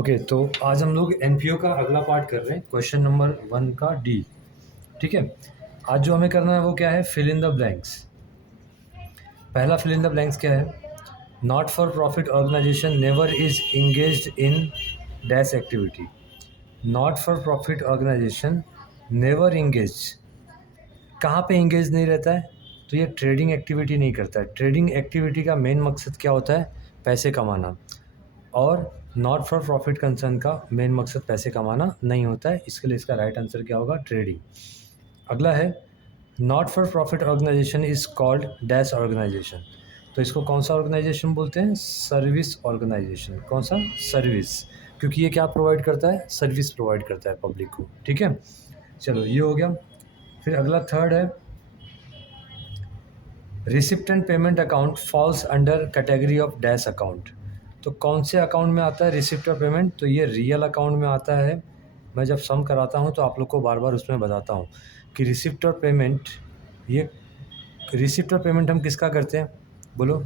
Okay, तो आज हम लोग एनपीओ का अगला पार्ट कर रहे हैं, क्वेश्चन नंबर 1 का डी। ठीक है, आज जो हमें करना है वो क्या है, फिल इन द ब्लैंक्स। पहला फिल इन द ब्लैंक्स क्या है, not for profit organisation never is engaged in dash activity. Not for profit organisation never engage, कहाँ पे इंगेज नहीं रहता है, तो ये ट्रेडिंग एक्टिविटी नहीं करता है। ट्रेडिंग एक्टिविटी का मेन मकसद क्या होता है, पैसे कमाना, और नॉट फॉर प्रॉफिट कंसर्न का मेन मकसद पैसे कमाना नहीं होता है। इसके लिए इसका राइट आंसर क्या होगा, ट्रेडिंग। अगला है, not for profit organisation is called dash organisation. तो इसको कौन सा ऑर्गेनाइजेशन बोलते हैं, सर्विस ऑर्गेनाइजेशन। कौन सा, सर्विस, क्योंकि ये क्या प्रोवाइड करता है, सर्विस प्रोवाइड करता है पब्लिक को। ठीक है, चलो ये हो गया। फिर अगला थर्ड है, receipt and payment account falls under category of dash account. तो कौन से अकाउंट में आता है रिसिप्ट और पेमेंट, तो ये रियल अकाउंट में आता है। मैं जब सम कराता हूँ तो आप लोग को बार बार उसमें बताता हूँ कि रिसिप्ट और पेमेंट, ये रिसिप्ट और पेमेंट हम किसका करते हैं, बोलो,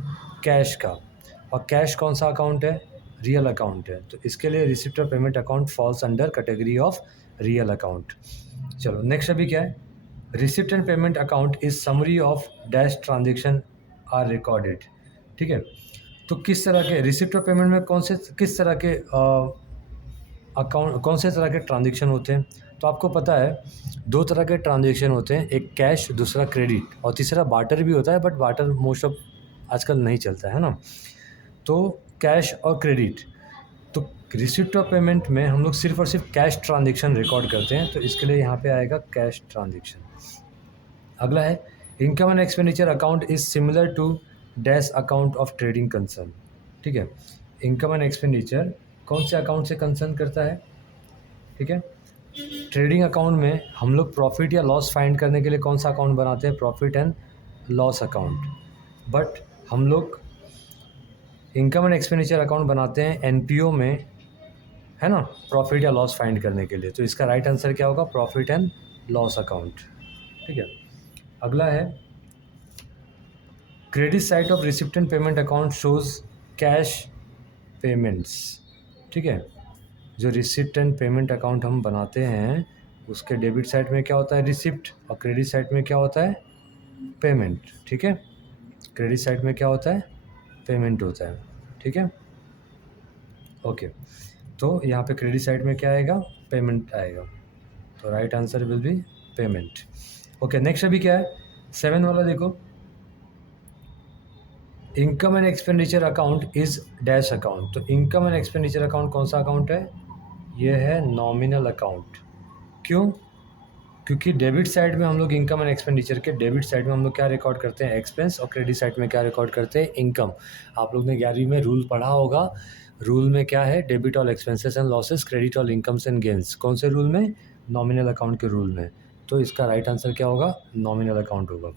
कैश का। और कैश कौन सा अकाउंट है, रियल अकाउंट है। तो इसके लिए रिसिप्ट और payment account falls under category of real account. चलो नेक्स्ट अभी क्या है, receipt and payment account is summary of dash transaction are recorded. ठीक है, तो किस तरह के रिसिप्ट और पेमेंट में किस तरह के अकाउंट, कौन से तरह के ट्रांजेक्शन होते हैं। तो आपको पता है दो तरह के ट्रांजेक्शन होते हैं, एक कैश, दूसरा क्रेडिट, और तीसरा बार्टर भी होता है, बट बार्टर मोस्ट ऑफ आजकल नहीं चलता है ना। तो कैश और क्रेडिट, तो रिसिप्ट और पेमेंट में हम लोग सिर्फ और सिर्फ कैश ट्रांजेक्शन रिकॉर्ड करते हैं, तो इसके लिए यहाँ पे आएगा कैश ट्रांजेक्शन। अगला है, income and expenditure account is similar to dash account of trading concern. ठीक है, इनकम एंड एक्सपेंडिचर कौन से अकाउंट से कंसर्न करता है। ठीक है, ट्रेडिंग अकाउंट में हम लोग प्रॉफिट या लॉस फाइंड करने के लिए कौन सा अकाउंट बनाते हैं, profit and loss account. But हम लोग इनकम एंड एक्सपेंडिचर अकाउंट बनाते हैं एनपीओ में, है ना, प्रॉफिट या लॉस फाइंड करने के लिए। तो इसका राइट आंसर क्या होगा, प्रॉफिट एंड लॉस अकाउंट। ठीक है, अगला है, credit side of receipt and payment account shows cash payments. ठीक है, जो रिसिप्ट एंड पेमेंट अकाउंट हम बनाते हैं उसके डेबिट साइड में क्या होता है, रिसिप्ट, और क्रेडिट साइड में क्या होता है, पेमेंट। ठीक है, क्रेडिट साइड में क्या होता है, पेमेंट होता है। ठीक है, ओके, तो यहाँ पे क्रेडिट साइड में क्या आएगा, पेमेंट आएगा। तो right answer will be payment. Okay, next अभी क्या है, 7 वाला देखो, income and expenditure account is dash account. तो इनकम एंड एक्सपेंडिचर अकाउंट कौन सा अकाउंट है, ये है नॉमिनल अकाउंट। क्यों, क्योंकि डेबिट साइड में हम लोग इनकम एंड एक्सपेंडिचर के डेबिट साइड में हम लोग क्या रिकॉर्ड करते हैं, एक्सपेंस, और क्रेडिट साइड में क्या रिकॉर्ड करते हैं, इनकम। आप लोग ने 11वीं में रूल पढ़ा होगा, रूल में क्या है, debit all expenses and losses, credit all incomes and gains. कौन से रूल में, नॉमिनल अकाउंट के रूल में। तो इसका राइट आंसर क्या होगा, नॉमिनल अकाउंट होगा।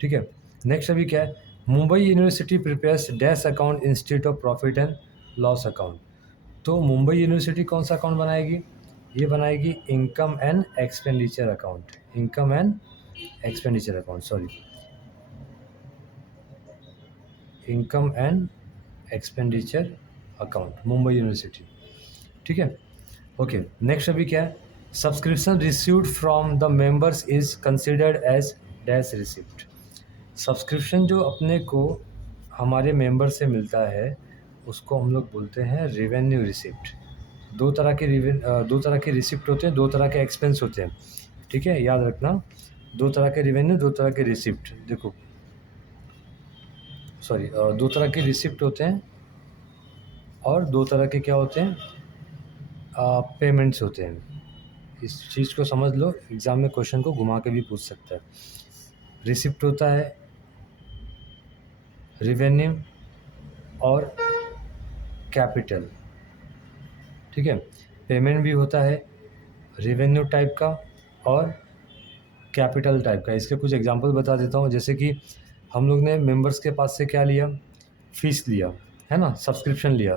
ठीक है, नेक्स्ट अभी क्या है, Mumbai university prepares dash account instead of profit and loss account. तो मुंबई यूनिवर्सिटी कौन सा अकाउंट बनाएगी, ये बनाएगी income and expenditure account. Income and expenditure account, sorry, income and expenditure account, Mumbai university. ठीक है, ओके, नेक्स्ट अभी क्या है, subscription received from the members is considered as dash receipt. सब्सक्रिप्शन जो अपने को हमारे मेंबर से मिलता है उसको हम लोग बोलते हैं रेवेन्यू रिसिप्ट। दो तरह के रिसिप्ट होते हैं, दो तरह के एक्सपेंस होते हैं। ठीक है, याद रखना, दो तरह के रेवेन्यू, दो तरह के रिसिप्ट। देखो, सॉरी, दो तरह के रिसिप्ट होते हैं और दो तरह के क्या होते हैं, पेमेंट्स होते हैं। इस चीज़ को समझ लो, एग्ज़ाम में क्वेश्चन को घुमा के भी पूछ सकता है। रिसिप्ट होता है रेवेन्यू और कैपिटल। ठीक है, पेमेंट भी होता है रेवेन्यू टाइप का और कैपिटल टाइप का। इसके कुछ एग्जांपल बता देता हूँ, जैसे कि हम लोग ने मेंबर्स के पास से क्या लिया, फीस लिया, है ना, सब्सक्रिप्शन लिया,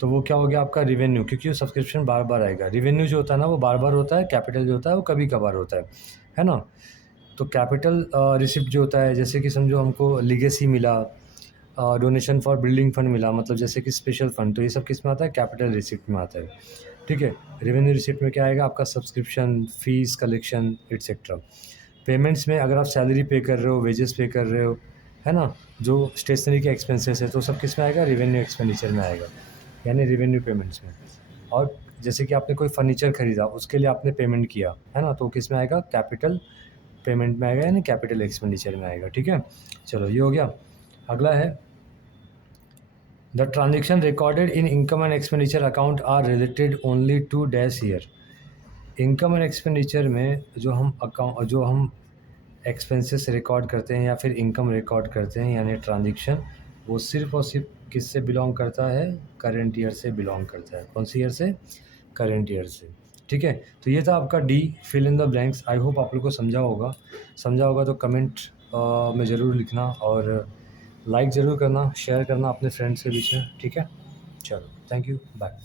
तो वो क्या हो गया आपका रेवेन्यू, क्योंकि वो सब्सक्रिप्शन बार बार आएगा। रेवेन्यू जो होता है ना वो बार बार होता है, कैपिटल जो होता है वो कभी कभार होता है ना। तो कैपिटल रिसिप्ट जो होता है, जैसे कि समझो हमको लीगेसी मिला, डोनेशन फॉर बिल्डिंग फंड मिला, मतलब जैसे कि स्पेशल फंड, तो ये सब किस में आता है? कैपिटल रिसिप्ट में आता है। ठीक है। रेवेन्यू रिसिप्ट में क्या आएगा? आपका subscription, fees collection etcetera. Payments में अगर आप सैलरी पे कर रहे हो, वेजेस पे कर रहे हो, है ना, जो स्टेशनरी के एक्सपेंसेस है, तो सब किस में आएगा? रेवेन्यू एक्सपेंडिचर में आएगा, यानी रेवेन्यू पेमेंट्स में। और जैसे कि आपने कोई फर्नीचर खरीदा, उसके लिए आपने पेमेंट किया, है ना, तो किस में आएगा? कैपिटल पेमेंट में आएगा, यानी कैपिटल एक्सपेंडिचर में आएगा। ठीक है, चलो ये हो गया। अगला है the transaction recorded in income and expenditure account are related only to dash year. Income and expenditure में जो हम एक्सपेंसेस रिकॉर्ड करते हैं या फिर इनकम रिकॉर्ड करते हैं, यानी ट्रांजेक्शन, वो सिर्फ और सिर्फ किससे बिलोंग करता है? करंट ईयर से बिलोंग करता है। कौन सी ईयर से? करंट ईयर से। ठीक है, तो ये था आपका D, fill in the blanks. I hope आप लोग को समझा होगा तो कमेंट में ज़रूर लिखना, और लाइक ज़रूर करना, शेयर करना अपने फ्रेंड्स के बीच में। ठीक है, चलो, थैंक यू, बाय।